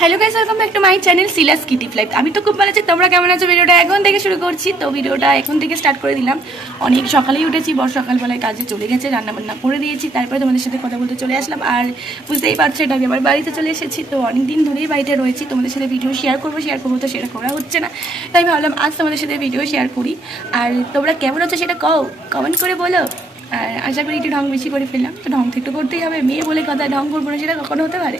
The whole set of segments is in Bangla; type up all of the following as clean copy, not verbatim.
Hello guys, welcome back to my channel সিলাস কিটি লাইফ। আমি তো খুব ভালো আছি, তোমরা কেমন আছো? ভিডিওটা এখন থেকে শুরু করছি। তো ভিডিওটা এখন থেকে স্টার্ট করে দিলাম। অনেক সকালেই উঠেছি, বড় সকালবেলায় কাজে চলে গেছে, রান্নাবান্না করে দিয়েছি, তারপরে তোমাদের সাথে কথা বলতে চলে আসলাম। আর বুঝতেই পারছো, এটা আমি আবার বাড়িতে চলে এসেছি। তো অনেক দিন ধরেই বাড়িতে রয়েছি, তোমাদের সাথে ভিডিও শেয়ার করবো তো সেটা করা হচ্ছে না। তাই ভাবলাম আজ তোমাদের সাথে ভিডিও শেয়ার করি। আর তোমরা কেমন আছো সেটা কমেন্ট করে বলো। আর আশা করি একটু ঢং বেশি করে ফেললাম, তো ঢং তো একটু করতেই হবে, মেয়ে বলে কথা, ঢং করবো না সেটা কখনো হতে পারে।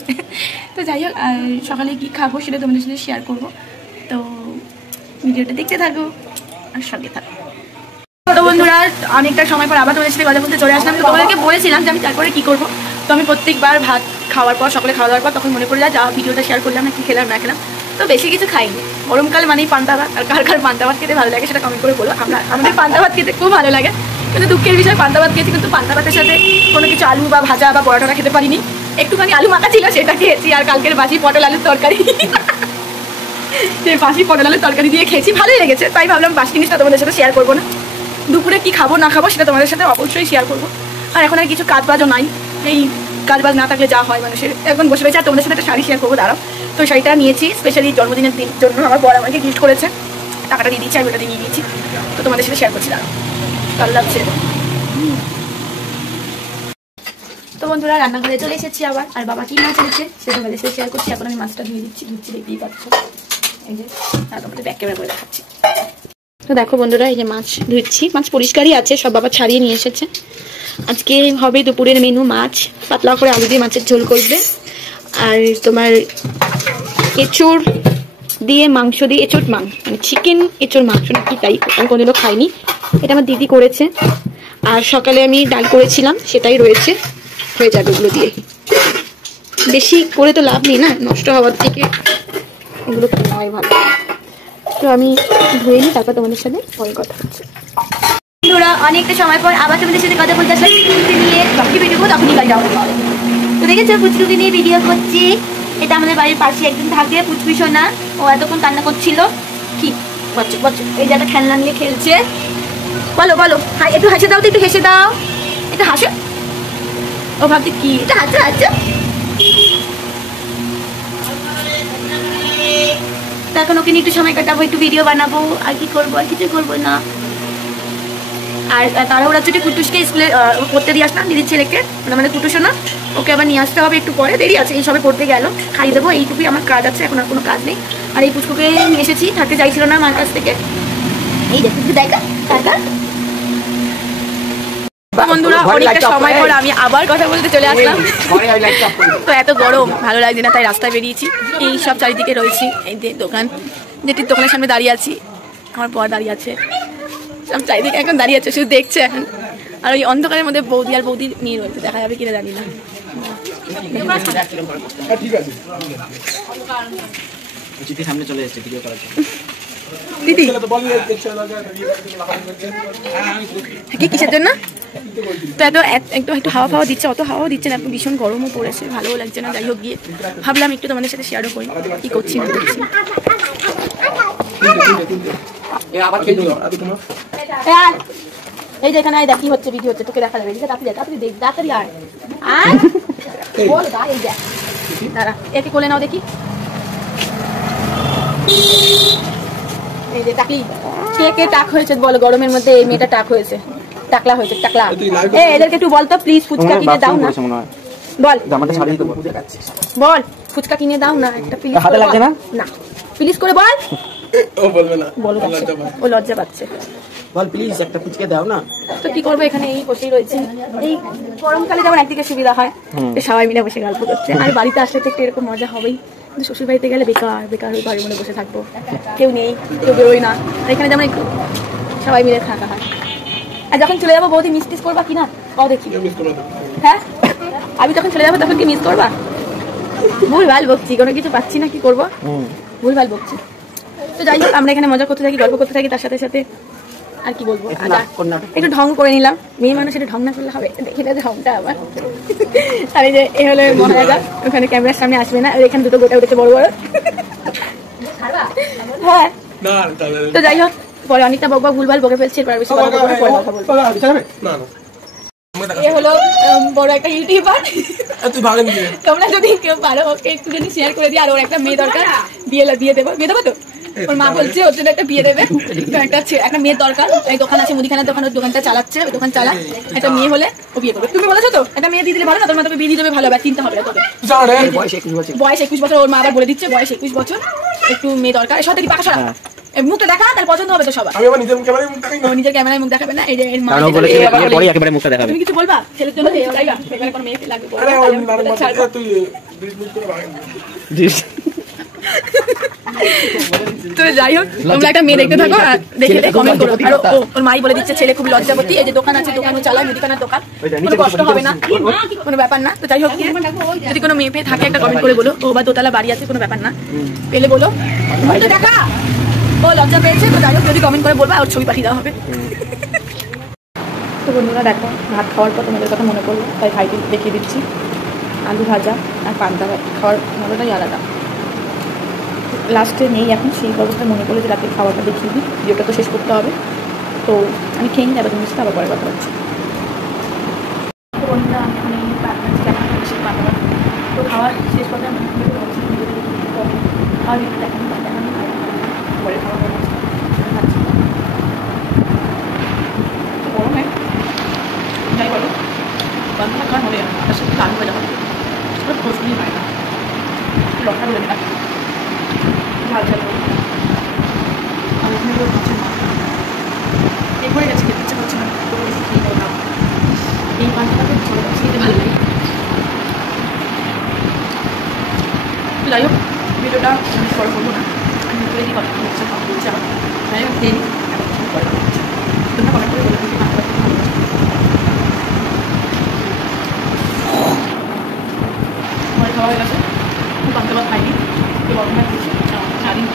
তো যাই হোক, আর সকালে কী খাবো সেটা তোমাদের সাথে শেয়ার করবো। তো ভিডিওটা দেখতে থাকো আর সঙ্গে থাকো। তো বন্ধুরা, অনেকটা সময় পর আবার তোমাদের সাথে কথা বলতে চলে আসলাম। তো তোমাদেরকে বলেছিলাম যে আমি তারপরে কী করবো। তো আমি প্রত্যেকবার ভাত খাওয়ার পর, সকালে খাওয়া দাওয়ার পর তখন মনে পড়ে যায় যা ভিডিওটা শেয়ার করলাম না, কী খেলাম না খেলাম। তো বেশি কিছু খাইনি। গরমকালে মানেই পান্তা ভাত, আর কার কার পান্তা ভাত খেতে ভালো লাগে সেটা কমেন্ট করে বলো। আমাদের পান্তা ভাত খেতে খুব ভালো লাগে, কিন্তু দুঃখের বিষয় পান্তা ভাত খেয়েছি, কিন্তু পান্তা ভাতের সাথে কোনো কিছু আলু বা ভাজা বা পরোটা খেতে পারিনি। একটুখানি আলু মাখা ছিল, সেটা খেয়েছি। আর কালকের বাসি পটল আলুর তরকারি, সেই বাসি পটল আলুর তরকারি দিয়ে খেয়েছি, ভালোই লেগেছে। তাই ভাবলাম বাসি জিনিসটা তোমাদের সাথে শেয়ার করবো না। দুপুরে কি খাবো না খাবো সেটা তোমাদের সাথে অবশ্যই শেয়ার করবো। আর এখন আর কিছু কাজবাজও নাই, এই কাজবাজ না থাকলে যা হয় মানুষের। এখন বসে রয়েছে, আর তোমাদের সাথে একটা শাড়ি শেয়ার করবো, দাঁড়াও। তো শাড়িটা নিয়েছি স্পেশালি জন্মদিনের জন্য। আমার বর আমাকে গিফট করেছে, টাকাটা দিয়ে দিচ্ছি, আমি ওটা দিয়ে নিয়ে নিয়েছি। তো তোমাদের সাথে শেয়ার করছি, দাঁড়াও। ভালো লাগছে। তো বন্ধুরা, রান্নাঘরে চলে এসেছি আবার। আর বাবা কি মাছ এনেছে সেটা তোমাদের সাথে শেয়ার করছি। এখন আমি মাছটা ধুয়ে ধুচ্ছি, দেখতেই পাচ্ছ। এই যে তোমাদের ব্যাক ক্যামেরা করে দেখাচ্ছি। তো দেখো বন্ধুরা, এই যে মাছ ধুচ্ছি, মাছ পরিষ্কারই আছে, সব বাবা ছাড়িয়ে নিয়ে এসেছে। আজকে হবে দুপুরের মেনু মাছ, পাতলা করে আলু দিয়ে মাছের ঝোল করবে। আর তোমার এঁচোড় দিয়ে মাংস দিয়ে, এঁচোড় মাংস মানে চিকেন এঁচোড় মাংস নাকি, তাই আমি কোনোদিনও খাইনি। এটা আমার দিদি করেছে। আর সকালে আমি ডাল করেছিলাম, সেটাই রয়েছে, হয়ে যাবে ওগুলো দিয়ে। বেশি করে তো লাভ নেই না, নষ্ট হওয়ার থেকে ওগুলো খাওয়াই ভালো। তো আমি ধুয়ে নিই, তারপর তোমাদের সাথে পরে কথা হচ্ছে। বন্ধুরা, অনেকটা সময় পর আবার তোমাদের সাথে কথা বলতে আসলাম। পুচকুকে নিয়ে যখনই ভিডিও করবো তখনই কাজ যাবো। তো দেখেছো, পুচকুকে নিয়ে ভিডিও করছি। এটা আমাদের বাড়ির পাশে একদিন থাকে, পুচকু সোনা। ও এতক্ষণ কান্না করছিল। কি বলছো বলছো? এই যে একটা খেলনা নিয়ে খেলছে। বলো বলো, হাই, একটু হাসে দাও তো, একটু হেসে দাও, একটু হাসো। ও ভাবছি কি এটা, হাসো হাসো। তো এখন ওকে নিয়ে একটু সময় কাটাবো, একটু ভিডিও বানাবো, আর কি করবো, আর কিছু করবো না। আর তারা ওরা ছুটি কুটুসকে স্কুলে পড়তে দিয়ে আসলাম, দিদির ছেলেকে, মানে কুটুসও না, ওকে আবার নিয়ে আসতে হবে একটু পরে, দেরি আছে, এই সবে পড়তে গেল, খাই দেবো, এইটুকুই আমার কাজ আছে, এখন আর কোনো কাজ নেই। আর এই পুচকুকে নিয়ে এসেছি, থাকতে চাইছিল না মার কাছ থেকে। এই দেখো দেখা টাকা। বন্ধুরা, অনেকটা সময় পর আমি আবার কথা বলতে চলে আসলাম। তো এত গরম, ভালো লাগছে না, তাই রাস্তায় বেরিয়েছি। এই সব চারিদিকে রয়েছি, এই যে দোকান, যেটির দোকানের সামনে দাঁড়িয়ে আছি, আমার বর দাঁড়িয়ে আছে, সব চারিদিকে এখন দাঁড়িয়ে আছে, শুধু দেখছে এখন। আর ওই অন্ধকারের মধ্যে বৌদি আর বৌদি নিয়ে রয়েছে, দেখা যাবে কিনা জানি না। দিদি কি কিসের জন্য? তো একটু একটু হাওয়া ফাওয়া দিচ্ছে, অত হাওয়া দিচ্ছে না, ভীষণ গরমও পড়েছে, ভালোও লাগছে না। যাই হোক, গিয়ে ভাবলাম একটু তোমাদের সাথে শেয়ারও করি কি করছি না করছি। এই যে এখানে দেখ কি হচ্ছে, ভিডিও হচ্ছে, তোকে দেখা যাবে, তাড়াতাড়ি দেখ, তাড়াতাড়ি আয়, বল গা, এই দেখ, দাঁড়া, একে কোলে নাও দেখি। এই যে টাকলি, কে টাক হয়েছে বলো, গরমের মধ্যে এই মেয়েটা টাক হয়েছে, টাকলা হয়েছে, টাকলা। এদেরকে একটু বল তো প্লিজ, ফুচকা কিনে দাও না, বল বল, ফুচকা কিনে দাও না একটা, প্লিজ না, প্লিজ করে বল। ও বলবে না, ও লজ্জা পাচ্ছে, বল প্লিজ একটা ফুচকা দাও না। তো কি করবো, এখানে এই বসেই রয়েছে। এই গরমকালে যেমন একদিকে সুবিধা হয়, সবাই মিলে বসে গল্প করছে। আর বাড়িতে আসলে তো একটু এরকম মজা হবেই, কিন্তু শ্বশুর বাড়িতে গেলে বেকার বেকার হয়ে ঘরের মধ্যে বসে থাকবো, কেউ নেই, কেউ বেরোয় না। আর এখানে যেমন একটু সবাই মিলে থাকা হয়। আর যখন চলে যাবো, বৌদি মিস টিস করবা কিনা কও দেখি। হ্যাঁ, আমি যখন চলে যাবো তখন কি মিস করবা? ভুলভাল বকছি, কোনো কিছু পাচ্ছি না, কি করবো, ভুলভাল বকছি। তো যাই হোক, আমরা এখানে মজা করতে থাকি, গল্প করতে থাকি, তার সাথে সাথে আর কি বলবো, একটু ঢং করে নিলাম। মেয়ে মানুষ এটা ঢং না করলে হবে, দেখি না ঢংটা আবার। আর এই যে এ হলো মহারাজা, ওখানে ক্যামেরার সামনে আসবে না, এখানে দুটো গোটা উঠেছে বড় বড়। হ্যাঁ, তো যাই হোক, পরে অনেকটা বকবা ভুলভাল বকে ফেলছে, এরপর বেশি কথা বলবো, পরে কথা বলবো। এ হলো বড় একটা ইউটিউবার। তুই ভালো নিয়ে তোমরা যদি কেউ পারো ওকে একটুখানি শেয়ার করে দিই। আর ওর একটা মেয়ে দরকার, বিয়ে দেবো তো। ওর মা বলছে ওর জন্য একটা বিয়ে দেবে, তো একটা মেয়ের দরকার। এই দোকান আছে, মুদিখানার দোকান, ওর দোকানটা চালাচ্ছে, ওই দোকান চালায়। একটা মেয়ে হলে ও বিয়ে করবে। তুমি বলেছো তো একটা মেয়ে দিয়ে দিলে ভালো না? তোর মা তোকে বিয়ে দিয়ে দেবে, ভালো হবে, চিন্তা হবে না তোকে। বয়স 21 বছর, ওর মা আবার বলে দিচ্ছে বয়স 21 বছর, একটু মেয়ে দরকার। সব থেকে পাকা সরা, মুখটা দেখা, তার পছন্দ হবে তো সবার। আমি আমার নিজের ক্যামেরায় মুখ দেখাই না, নিজের ক্যামেরায় মুখ দেখাবে না। এই যে এর মা পরে একেবারে মুখটা দেখাবে। তুমি কিছু বলবা ছেলের জন্য? চাইবা এখানে কোনো মেয়ে লাগবে? আরে তুই বিজনেস করে ভাই। তো যাই হোক, তোমরা একটা মেয়ে দেখতে থাকো আর দেখে কমেন্ট করো। আর ওর মাই বলে দিচ্ছে ছেলে খুব লজ্জাবতী, এই যে দোকান আছে, দোকানও চালায়, মুদিখানার দোকান, কোনো কষ্ট হবে না, কোনো ব্যাপার না। তো যাই হোক, যদি কোনো মেয়ে পেয়ে থাকে একটা কমেন্ট করে বলো। ও বা দোতলা বাড়ি আছে, কোনো ব্যাপার না, পেলে বলো। দেখা ও লজ্জা পেয়েছে, তো যাই হোক যদি কমেন্ট করে বলবা, ওর ছবি পাঠিয়ে দেওয়া হবে। তো বন্ধুরা দেখো, ভাত খাওয়ার পর তোমাদের কথা মনে পড়লো, তাই ভাইকে দেখিয়ে দিচ্ছি। আলু ভাজা আর পান্তা ভাত খাওয়ার মজাটাই আলাদা। লাস্টে নেই এখন, সেই অবস্থা মনে করলে যে রাতে খাওয়াটা দেখিয়ে দিই, ভিডিওটা তো শেষ করতে হবে। তো আমি খেয়ে নিই, আবার তোমার সাথে আবার পরে কথা হচ্ছে। তো বন্ধুরা আমি তো খাওয়ার শেষ কথা পরে খাওয়া গরমে যাই বলো, বান্ধব খাওয়ার হবে না, তার সাথে আলু ভাজা হবে, খোঁজগুলি হয় না, লঙ্কা বলে না ঝাল ঝাল করে এই হয়ে গেছে, খেতে ইচ্ছা করছে না, তো খেয়ে দাও। এই পান্তাটাকে খেতে ভালো লাগে। যাই হোক, ভিডিওটা আমি বড় করবো না, আমি তৈরি কথা হচ্ছে বলছি আমার। যাই হোক, খেয়ে নিই, তোমরা কমেন্ট করে বলে দিচ্ছি পান্তা ভালো লাগছে। খাওয়া হয়ে গেছে, খুব পান্তা ভাত খাইনি, তো গরম ভাত খেয়েছি সারাদিন।